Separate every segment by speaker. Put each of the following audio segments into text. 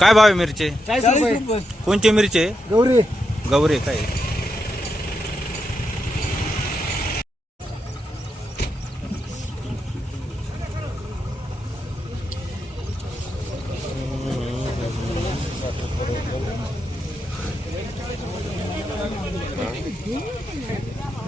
Speaker 1: काय भाव आहे मिरचे? कोणते मिरचे?
Speaker 2: गौरी.
Speaker 1: गौरे काय?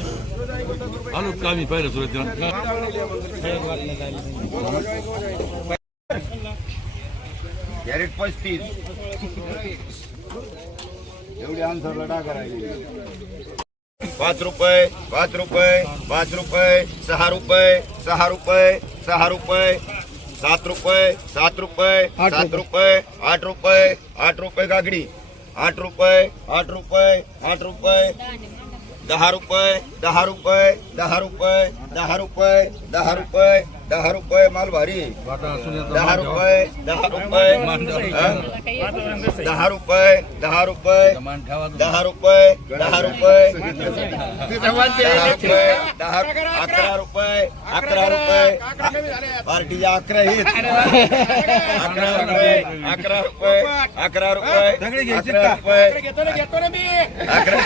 Speaker 3: आलो का मी पाहिलं सुरुवातीला
Speaker 4: કેરેટ પચતીસ એવડી આન્સર લડા કરાવી. પાંચ રૂપિયા પાંચ રૂપિયા પાંચ રૂપિયા સહા રૂપિયા સહા રૂપિયા સહા રૂપિયા સાત રૂપિયા સાત રૂપિયા સાત રૂપિયા આઠ રૂપિયા આઠ રૂપિયા કાગડી. આઠ રૂપિયા આઠ રૂપિયા આઠ રૂપિયા દહ રૂપિયા દહ રૂપિયા દહ રૂપિયા દહ રૂપિયા દહ રૂપિયા दहा रुपये माल भारी. दहा रुपये दहा रुपये. हं? दहा रुपये दहा रुपये. दहा रुपये दहा रुपये. दहा रुपये दहा अकरा रुपये अकरा रुपये. पार्टीच्या अकरा हित अकरा रुपये अकरा रुपये अकरा रुपये अकरा रुपये. अकरा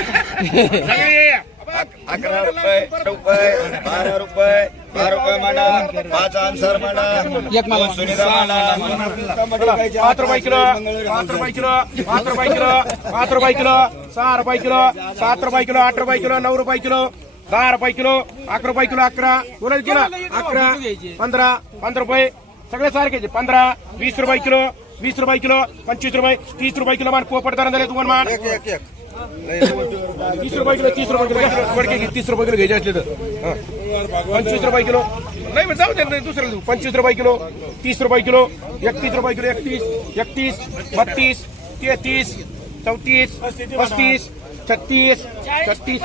Speaker 4: अक- अकरा रुपये रुपये बारा रुपये. रुपये मांडा पाच आन्सर मांडा दोन सुनीता मांडा
Speaker 5: पाच रुपये किलो पाच रुपये किलो पाच रुपये किलो पाच रुपये किलो सहा रुपये किलो सात रुपये किलो आठ रुपये किलो नऊ रुपये किलो दहा रुपये किलो अकरा रुपये किलो अकरा कोणाला किलो अकरा पंधरा पंधरा रुपये सगळे सारखे पंधरा वीस रुपये किलो वीस रुपये किलो पंचवीस रुपये तीस रुपये किलो मान पोपट दरान तुम्हाला मान तीस रुपये किलो तीस रुपये किलो. वडके की तीस रुपये किलो घ्यायचे असले तर. हां. पंचवीस रुपये किलो. नाही मग जाऊ दे दुसरं देऊ. पंचवीस रुपये किलो तीस रुपये किलो एकतीस रुपये किलो एकतीस एकतीस बत्तीस तेहतीस चौतीस पस्तीस छत्तीस छत्तीस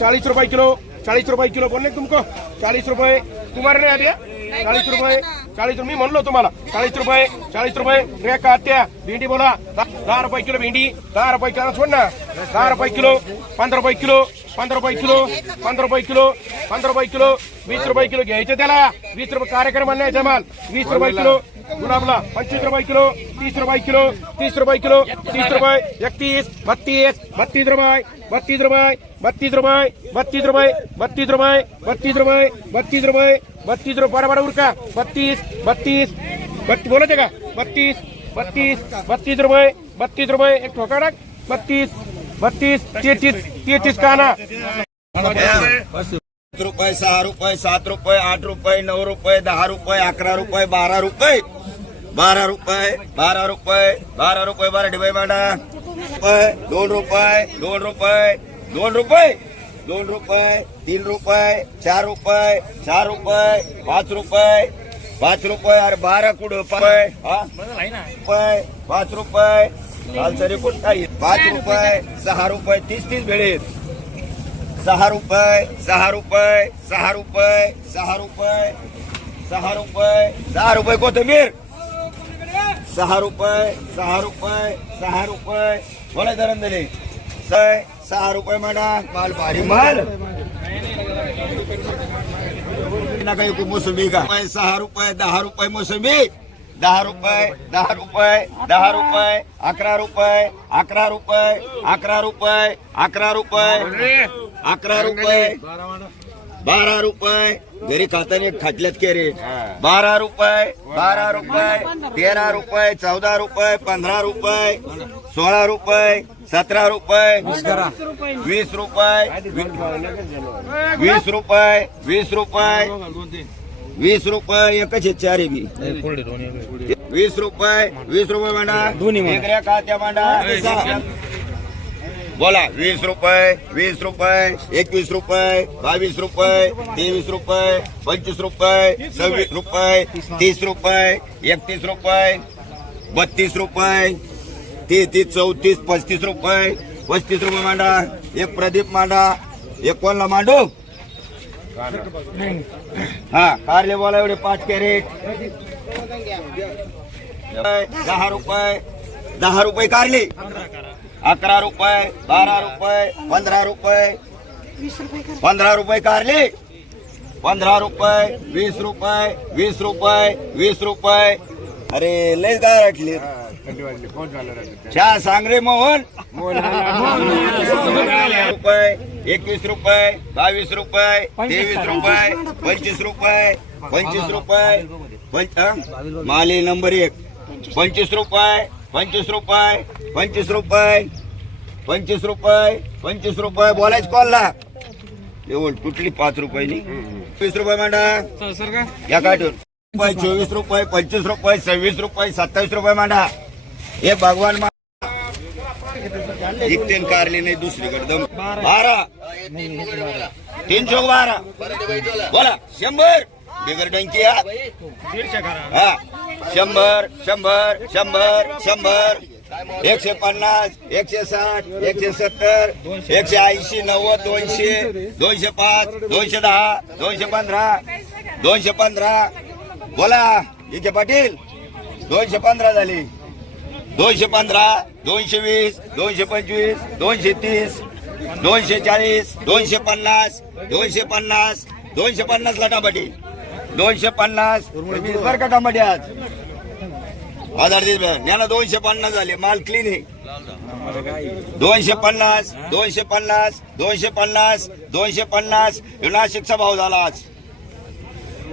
Speaker 5: चाळीस रुपये किलो चाळीस रुपये किलो बोलले तुमको? चाळीस रुपये. तुम्हाला नाही आले चाळीस रुपये चाळीस मी म्हणलो तुम्हाला चाळीस रुपये चाळीस रुपये रेखा आत्या भेंडी बोला. दहा दहा रुपये किलो भेंडी दहा रुपये किलो सोड ना. दहा रुपये किलो पंधरा रुपये किलो पंधरा रुपये किलो पंधरा रुपये किलो पंधरा रुपये किलो वीस रुपये किलो घ्यायचे त्याला. वीस रुपये कार्यक्रम नाही जमाल वीस रुपये किलो गुलाबला पंचवीस रुपये किलो तीस रुपये किलो तीस रुपये किलो तीस रुपये एकतीस बत्तीस बत्तीस रुपये बत्तीस रुपये बत्तीस रुपये बत्तीस रुपये बत्तीस रुपये बत्तीस रुपये बत्तीस रुपये बत्तीस रुपये बडा बडा उरका बत्तीस बत्तीस बत्तीस बोलायचे का बत्तीस बत्तीस बत्तीस रुपये बत्तीस रुपये एक ठोका टाक बत्तीस बत्तीस तेहतीस तेहतीस काना
Speaker 4: पाच रुपये सहा रुपये सात रुपये आठ रुपये नऊ रुपये दहा रुपये अकरा रुपये बारा रुपये. बारा रुपये बारा रुपये बारा रुपये बारा डिबाई मांडा. रुपये दोन रुपये दोन रुपये दोन रुपये. दोन रुपये तीन रुपये चार रुपये चार रुपये पाच रुपये पाच रुपये अरे बारा कुठं? रुपये रुपये पाच रुपये. कालचं रिपोर्ट पाच रुपये सहा रुपये तीस तीस वेळेत सहा रुपये सहा रुपये सहा रुपये सहा रुपये सहा रुपये सहा रुपये कोथिंबीर. सहा रुपये सहा रुपये सहा रुपये. बोला दरंदले सहा रुपये म्हणा माल भारी माल. नका मोसंबी का? सहा रुपये दहा रुपये मोसंबी. दहा रुपये दहा रुपये दहा रुपये अकरा रुपये अकरा रुपये अकरा रुपये अकरा रुपये अकरा रुपये बारा रुपये. घरी खाताना खाटल्यात केरे बारा रुपये बारा रुपये तेरा रुपये चौदा रुपये पंधरा रुपये सोळा रुपये सतरा रुपये वीस रुपये वीस रुपये वीस रुपये वीस रुपये एकच आहे चार बी. वीस रुपये वीस रुपये मांडा वेगळ्या खात्या मांडा बोला वीस रुपये वीस रुपये एकवीस रुपये बावीस रुपये तेवीस रुपये पंचवीस रुपये सव्वीस रुपये तीस रुपये एकतीस रुपये बत्तीस रुपये तेहतीस चौतीस पस्तीस रुपये पस्तीस रुपये मांडा एक प्रदीप मांडा एक कोणला मांडू. हा कारले बोला एवढे पाच कॅरेट. दहा रुपये दहा रुपये कारले. अकरा रुपये बारा रुपये पंधरा रुपये. पंधरा रुपये कारले. पंधरा रुपये वीस रुपये वीस रुपये वीस रुपये. अरे लय गारटले चहा सांग रे मोहन. रुपये एकवीस रुपये बावीस रुपये तेवीस रुपये पंचवीस रुपये पंचवीस रुपये पंच? माली नंबर एक. पंचवीस. रुपये पंचवीस रुपये पंचवीस रुपये पंचवीस रुपये पंचवीस रुपये. बोलायच कॉलला एवढ तुटली पाच रुपयानी वीस रुपये मांडा. या काढून रुपये चोवीस रुपये पंचवीस रुपये सव्वीस रुपये सत्तावीस रुपये मांडा. हे भगवान मा- एक तीन कारली नाही दुसरीकडे दम. बारा. तीन चौक बारा. बोला शंभर. बिगर डंकी हा. हा. शंभर शंभर शंभर शंभर. एकशे पन्नास एकशे साठ एकशे सत्तर एकशे ऐंशी नव्वद दोनशे दोनशे पाच दोनशे दहा दोनशे पंधरा दोनशे पंधरा. बोला इथे पाटील दोनशे पंधरा झाली. दोनशे पंधरा दोनशे वीस दोनशे पंचवीस दोनशे तीस दोनशे चाळीस दोनशे पन्नास दोनशे पन्नास दोनशे पन्नास ला दोनशे पन्नास. बर का टमाटे आज? हजार यांना दोनशे पन्नास झाले. माल क्लीन आहे. दोनशे पन्नास दोनशे पन्नास दोनशे पन्नास दोनशे पन्नास. नाशिकचा भाव झाला आज.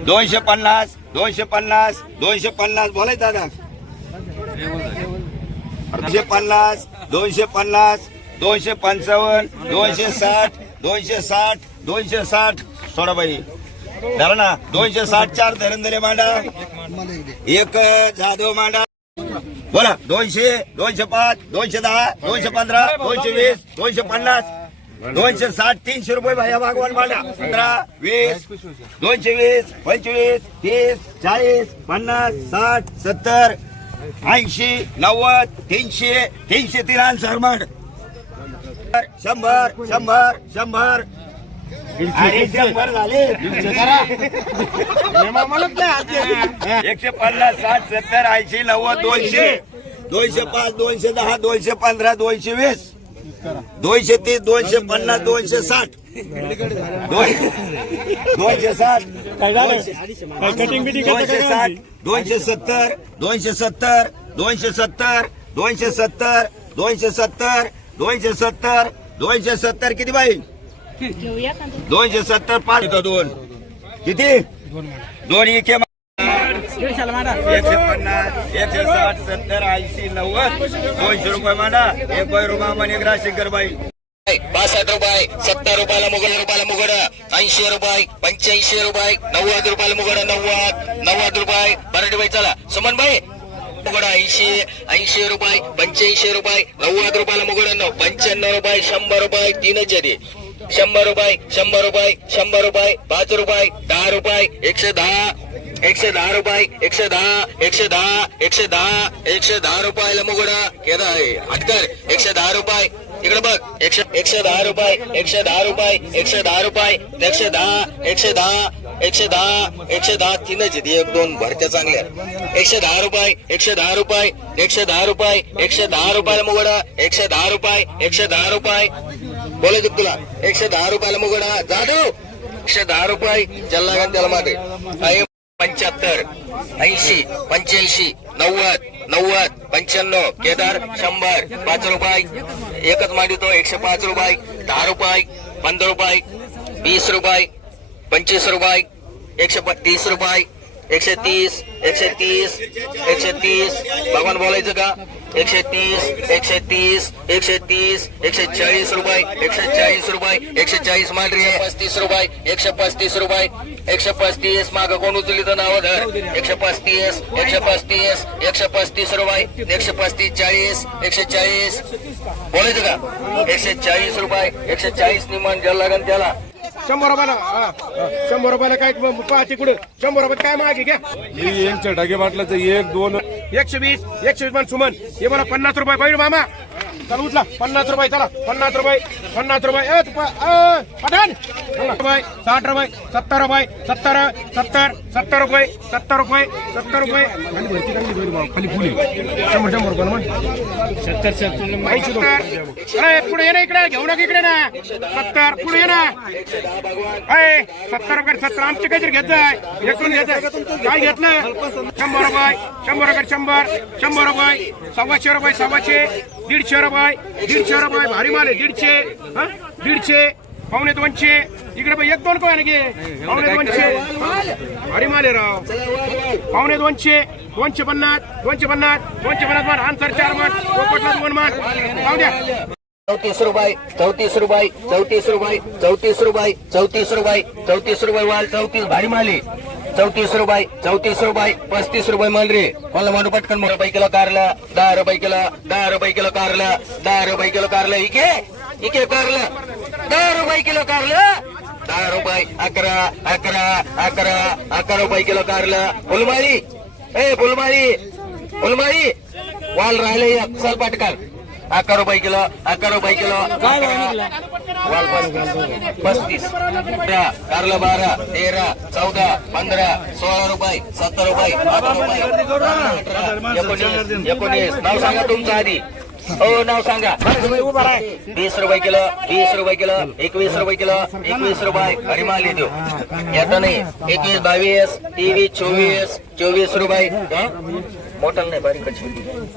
Speaker 4: दोनशे पन्नास दोनशे पन्नास दोनशे पन्नास. बोलाय दादा एकशे पन्नास दोनशे पन्नास दोनशे पंचावन्न दोनशे साठ दोनशे साठ दोनशे साठ. सोडा बाई. धरा ना. दोनशे साठ चार धरंदरे मांडा. एक जाधव मांडा. बोला. दोनशे दोनशे पाच दोनशे दहा दोनशे पंधरा दोनशे वीस दोनशे पन्नास. दोनशे साठ तीनशे रुपये भाया भागवान मांडा. पंधरा वीस दोनशे वीस पंचवीस तीस चाळीस पन्नास साठ सत्तर ऐंशी नव्वद तीनशे तीनशे तीन सरमाड शंभर शंभर शंभर. शंभर झाले. एकशे पन्नास साठ सत्तर ऐंशी नव्वद दोनशे. दोनशे पाच दोनशे दहा दोनशे पंधरा दोनशे वीस. दोनशे तीस दोनशे पन्नास दोनशे साठ. दोनशे साठ दोनशे दोनशे साठ दोनशे सत्तर. दोनशे सत्तर. दोनशे सत्तर. दोनशे सत्तर. दोनशे सत्तर. दोनशे सत्तर. दोनशे सत्तर किती बाई? दोनशे सत्तर पाच. दोन. किती? दोन इके एकशे पन्नास एकशे साठ सत्तर ऐंशी नव्वद. दोनशे रुपये मांडा. एक बाई रुपये म्हणे एक राशीकर बाई.
Speaker 2: बासष्ट रुपये सत्तर रुपयाला मुगड रुपयाला मुगड ऐंशी रुपये पंच्याऐंशी रुपये नव्वद रुपयाला मुगड नव्वद नव्वद रुपये. बरं रुपये चला. सुमन भाई. मुगड ऐंशी ऐंशी रुपये पंच्याऐंशी रुपये नव्वद रुपयाला मुगड नऊ पंच्याण्णव रुपये शंभर रुपये तीनच येते. शंभर रुपये शंभर रुपये शंभर रुपये पाच रुपये दहा रुपये एकशे दहा एकशे दहा रुपये एकशे दहा एकशे दहा एकशे दहा एकशे दहा रुपयाला मुगड केदा अटकर एकशे दहा रुपये इकडे बघ एकशे एकशे दहा रुपये एकशे दहा रुपये एकशे दहा रुपये एकशे दहा एकशे दहा एकशे दहा एकशे दहा तीनच आहेत एक दोन भरत्या चांगल्या एकशे दहा रुपये एकशे दहा रुपये एकशे दहा रुपये एकशे दहा रुपयाला मुगडा एकशे दहा रुपये एकशे दहा रुपये बोलायचं तुला एकशे दहा रुपयाला मुगडा जाधव एकशे दहा रुपये जल्ला त्याला मागे पंच्याहत्तर ऐंशी पंच्याऐंशी नव्वद नव्वद पंच्याण्णव केदार शंभर पाच रुपये. एकच मांडितो एकशे पाच रुपये. दहा रुपये पंधरा रुपये वीस रुपये पंचवीस रुपये एकशे तीस रुपये. एकशे तीस एकशे तीस एकशे तीस. भगवान बोलायचं का? एकशे तीस एकशे तीस एकशे तीस एकशे चाळीस रुपये एकशे चाळीस रुपये एकशे चाळीस मांडरी आहे. पस्तीस रुपये एकशे पस्तीस रुपये एकशे पस्तीस माग कोण उचलित नाव धर. एकशे पस्तीस एकशे पस्तीस एकशे पस्तीस रुपये एकशे पस्तीस चाळीस एकशे चाळीस. बोलायचं का? एकशे चाळीस रुपये एकशे चाळीस निमान ज्याला लागेल त्याला.
Speaker 5: शंभर रुपयाला हा, हा. शंभर रुपयाला काय पाच इकडं शंभर रुपयात काय मागे घ्या.
Speaker 3: यांच्या ढगे बाटल्याचं एक दोन.
Speaker 5: एकशे वीस एकशे वीस पण सुमन. हे मला पन्नास रुपये पाहिजे मामा. चला उठला. पन्नास रुपये चला. पन्नास रुपये पन्नास रुपये. ए, तू प- ए, पठाण. रुपये साठ रुपये सत्तर रुपये सत्तर सत्तर सत्तर रुपये सत्तर रुपये सत्तर रुपये. खाली फुली. शंभर शंभर रुपये मग? सत्तर सत्तर अरे पुढे ये ना इकडे घेऊ नका इकडे ना. सत्तर पुढे ये ना. सत्तर रुपये सत्तर. आमचे काहीतरी घेत जाय एकूण घेत काय घेतलं शंभर रुपये शंभर रुपये शंभर शंभर रुपये सव्वाशे रुपये सव्वाशे दीडशे रुपये दीडशे रुपये. भारी माल आहे दीडशे. हा? दीडशे. पावणे दोनशे इकडे पण एक दोन कोण घे पावणे दोनशे भारी माल राव. पावणे दोनशे दोनशे पन्नास दोनशे पन्नास दोनशे पन्नास मान आन्सर चार मान पोपटला दोन मान द्या.
Speaker 2: चौतीस रुपये चौतीस रुपये चौतीस रुपये चौतीस रुपये चौतीस रुपये चौतीस रुपये वाल चौतीस भारी माली चौतीस रुपये चौतीस रुपये पस्तीस रुपये माल रे. कोणाला म्हणू पटकन रुपये किलो कारलं दहा रुपये किलो दहा रुपये किलो कारलं दहा रुपये किलो कारलं इके इके कारलं. दहा रुपये किलो कारलं. दहा रुपये अकरा अकरा अकरा अकरा रुपये किलो कारलं. फुलमाळी. ए फुलमाळी. फुलमाळी. वाल राहिले एक चल पटकन. अकरा रुपये किलो अकरा रुपये किलो. वाल पस्तीस. कारला बारा तेरा चौदा पंधरा सोळा रुपये सत्तर रुपये अकरा रुपये. एकोणीस एकोणीस. नाव सांगा तुमचं आधी. हो नाव सांगा. वीस रुपये किलो वीस रुपये किलो एकवीस रुपये किलो एकवीस रुपये हरिमाली देऊ येतो नाही एकवीस बावीस तेवीस चोवीस चोवीस रुपये. हं? मोठं नाही बारीक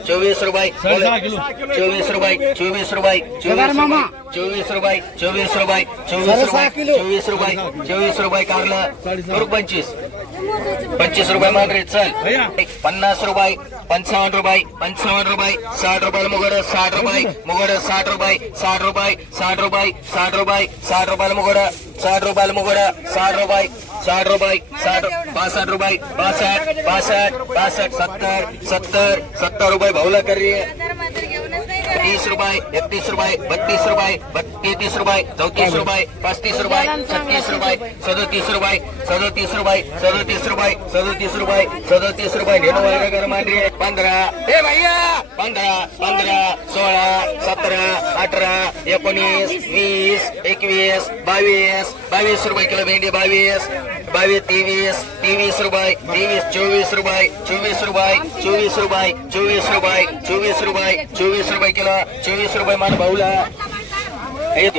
Speaker 2: चोवीस रुपये. चोवीस रुपये चोवीस रुपये चोवीस रुपये चोवीस रुपये चोवीस रुपये चोवीस रुपये चोवीस रुपये चोवीस रुपये कारलं. करू पंचवीस. पंचवीस रुपये मांडरे चल. पन्नास रुपये पंचावन्न रुपये पंचावन्न रुपये साठ रुपयाला मुगड साठ रुपये मुगड साठ रुपये साठ रुपये साठ रुपये साठ रुपये साठ रुपयाला मुगड साठ रुपयाला मुगड साठ रुपये साठ रुपये साठ बासठ रुपये बासठ बासठ बासठ सत्तर सत्तर सत्तर रुपये भाऊला कर रे तीस रुपये एकतीस रुपये बत्तीस रुपये तेहतीस रुपये चौतीस रुपये पस्तीस रुपये छत्तीस रुपये सदतीस रुपये सदतीस रुपये सदतीस रुपये सदतीस रुपये सदतीस रुपये. नेणू वगैरे मांडरी पंधरा हे भैया! पंधरा पंधरा सोळा सतरा अठरा एकोणीस वीस एकवीस बावीस बावीस रुपये किलो भेंडी बावीस. બાવીસ, ત્રેવીસ ત્રેવીસ રૂપાય ત્રેવીસ, ચોવીસ રૂપાય ચોવીસ રૂપાય ચોવીસ રૂપાય ચોવીસ રૂપાય ચોવીસ રૂપાય ચોવીસ રૂપાય કિલો, ચોવીસ રૂપાય મારે બહુલા દસ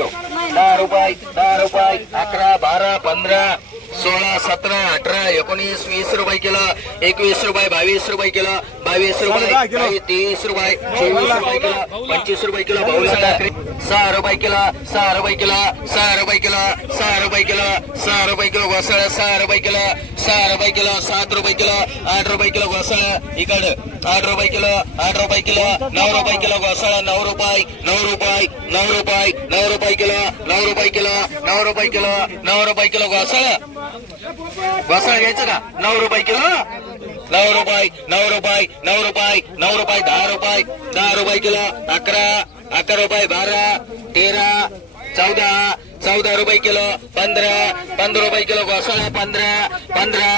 Speaker 2: રૂપિયા દસ રૂપિયા અકરા બાર, પંદર सोळा सतरा अठरा एकोणीस वीस रुपये किलो एकवीस रुपये बावीस रुपये किलो बावीस रुपये तेवीस रुपये चोवीस रुपये किलो पंचवीस रुपये किलो सहा रुपये किलो सहा रुपये किलो सहा रुपये किलो सहा रुपये किलो सहा रुपये किलो घोसाळ सहा रुपये किलो ಅರವೈ ಕಿಲೋ ಸಾತ್ ರೂಪಾಯಿ ಕಿಲೋ ಆಠ ರೂಪಾಯಿ ಕಿಲೋ ಘೋಸಳ ಈ ಕಡೆ ಆಠ ರೂಪಾಯಿ ಕಿಲೋ ಆಠ ರೂಪಾಯಿ ಕಿಲೋ ನವ್ ರೂಪಾಯಿ ಕಿಲೋ ಘೋಸಳ ನವ್ ರೂಪಾಯಿ ನವ್ ರೂಪಾಯಿ ನವ್ ರೂಪಾಯಿ ನವ್ ರೂಪಾಯಿ ಕಿಲೋ ನವ್ ರೂಪಾಯಿ ಕಿಲೋ ನವ್ ರೂಪಾಯಿ ಕಿಲೋ ನವ್ ರೂಪಾಯಿ ಕಿಲೋ ಘೋಸಳ ಘೋಸಳ घ्यायचं का नऊ रुपये किलो नऊ रुपये नऊ रुपये नऊ रुपये नऊ रुपये दहा रुपये दहा रुपये किलो अकरा अकरा रुपये बारा तेरा चौदह चौदह रुपए किलो पंद्रह पंद्रह रुपए किलो घोसला पंद्रह पंद्रह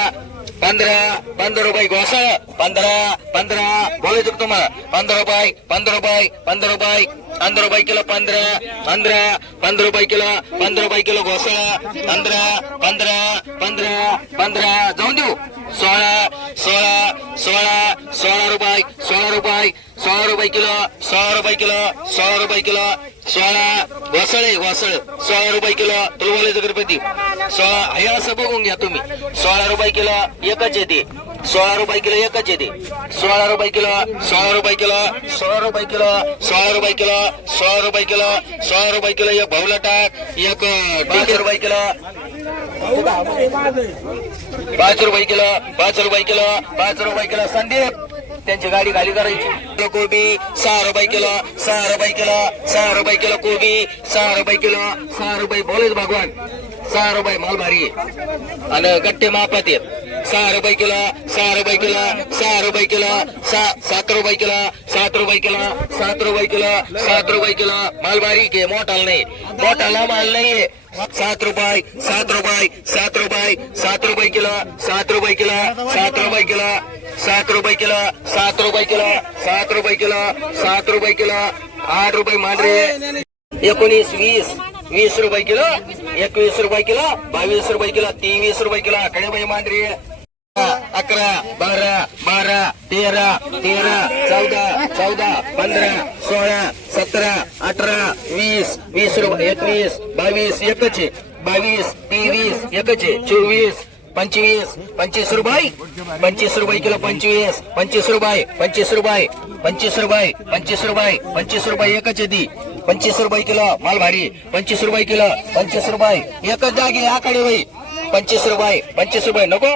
Speaker 2: पंद्रह पंद्रह रुपए घोसला पंद्रह पंद्रह बोले तुम तुम पंद्रह रुपए पंद्रह रुपए पंद्रह रुपए पंद्रह रुपए किलो पंद्रह पंद्रह पंद्रह रुपए किलो पंद्रह रुपए किलो घोसला पंद्रह पंद्रह पंद्रह पंद्रह जाऊ सोलह सोलह सोलह सोलह रुपए सोलह रुपए सोळा रुपये किलो सोळा रुपये किलो सोळा रुपये किलो सोळा वसळे वसळ सोळा रुपये किलो तुला गणपती सोळा हे असं बघून घ्या तुम्ही सोळा रुपये किलो एकच येते सोळा रुपये किलो एकच येते सोळा रुपये किलो सोळा रुपये किलो सोळा रुपये किलो सोळा रुपये किलो सोळा रुपये किलो सोळा रुपये किलो एक भाऊला टाक एक पाच रुपये किलो पाच रुपये किलो पाच रुपये किलो पाच रुपये किलो संदीप त्यांची गाडी खाली करायची कोबी सहा रुपये किलो सहा रुपये किलो सहा रुपये किलो कोबी सहा रुपये किलो सहा रुपये बोलेच भगवान सहा रुपये माल भारी आणि गट्टे मापात येत सहा रुपये किलो सहा रुपये किलो सहा रुपये किलो सहा सात रुपये किलो सात रुपये किलो सात रुपये किलो सात रुपये किलो माल बारीक आहे मोठाला नाही मोठाला माल नाहीये सात रुपये सात रुपये सात रुपये सात रुपये किलो सात रुपये किलो सात रुपये किलो सात रुपये किलो सात रुपये किलो सात रुपये किलो सात रुपये किलो आठ रुपये मांडरे. एकोणीस वीस वीस रुपये किलो एकवीस रुपये किलो बावीस रुपये किलो तेवीस रुपये किलो कडे बाई मांजरी अकरा बारा बारा तेरा तेरा चौदा चौदा पंधरा सोळा सतरा अठरा वीस वीस रुपये एकवीस बावीस एकच बावीस तेवीस एकच चोवीस पंचवीस पंचवीस रुपये. पंचवीस रुपये किलो पंचवीस पंचवीस रुपये पंचवीस रुपये पंचवीस रुपये पंचवीस रुपये पंचवीस रुपये एकच आहे पंचवीस रुपये किलो माल भारी पंचवीस रुपये किलो पंचवीस रुपये. एकच जागी आकडे बाई. पंचवीस रुपये पंचवीस रुपये. नको?